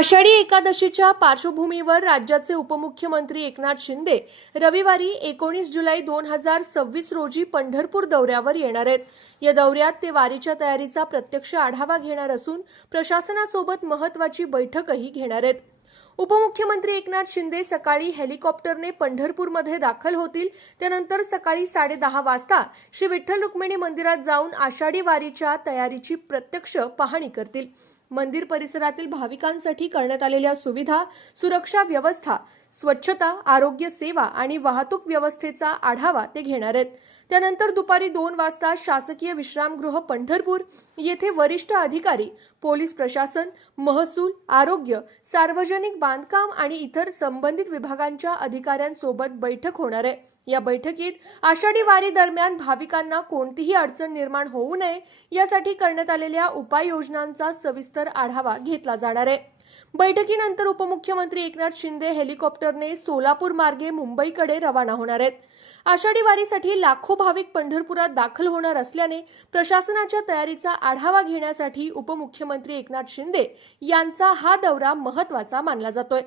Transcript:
आषाढी एकादशीच्या पार्श्वभूमीवर राज्याचे उपमुख्यमंत्री एकनाथ शिंदे रविवारी 19 जुलै 2026 रोजी पंढरपूर दौऱ्यावर येणार आहेत। या दौऱ्यात ते वारीच्या तयारीचा प्रत्यक्ष आढावा घेणार असून प्रशासनासोबत महत्त्वाची बैठकही घेणार आहेत। उपमुख्यमंत्री एकनाथ शिंदे सकाळी हेलिकॉप्टरने पंढरपूरमध्ये दाखल होतील। त्यानंतर सकाळी 10:30 वाजता श्री विठ्ठल रुक्मिणी मंदिरात जाऊन आषाढी वारीच्या तयारीची प्रत्यक्ष पाहणी करतील। मंदिर परिसरातील भाविकांसाठी करण्यात आलेल्या सुविधा, सुरक्षा व्यवस्था, स्वच्छता, आरोग्य सेवा आणि वाहतूक व्यवस्थेचा आढावा ते घेणार आहेत। त्यानंतर दुपारी 2 वाजता शासकीय विश्रामगृह पंढरपूर येथे वरिष्ठ अधिकारी, पोलीस प्रशासन, महसूल, आरोग्य, सार्वजनिक बांधकाम आणि इतर संबंधित विभागांच्या अधिकाऱ्यांसोबत बैठक होणार आहे। या बैठकीत आषाढी वारी दरम्यान भाविकांना कोणतीही अडचण निर्माण होऊ नये यासाठी करण्यात आलेल्या उपाययोजनांचा सविस्तर आढावा घेतला जाणार आहे। बैठकीनंतर उपमुख्यमंत्री एकनाथ शिंदे हेलिकॉप्टरने सोलापूर मार्गे मुंबईकडे रवाना होणार आहेत। आषाढी वारीसाठी लाखो भाविक पंढरपुरात दाखल होणार असल्याने प्रशासनाच्या तयारीचा आढावा घेण्यासाठी उपमुख्यमंत्री एकनाथ शिंदे यांचा हा दौरा महत्त्वाचा मानला जातोय।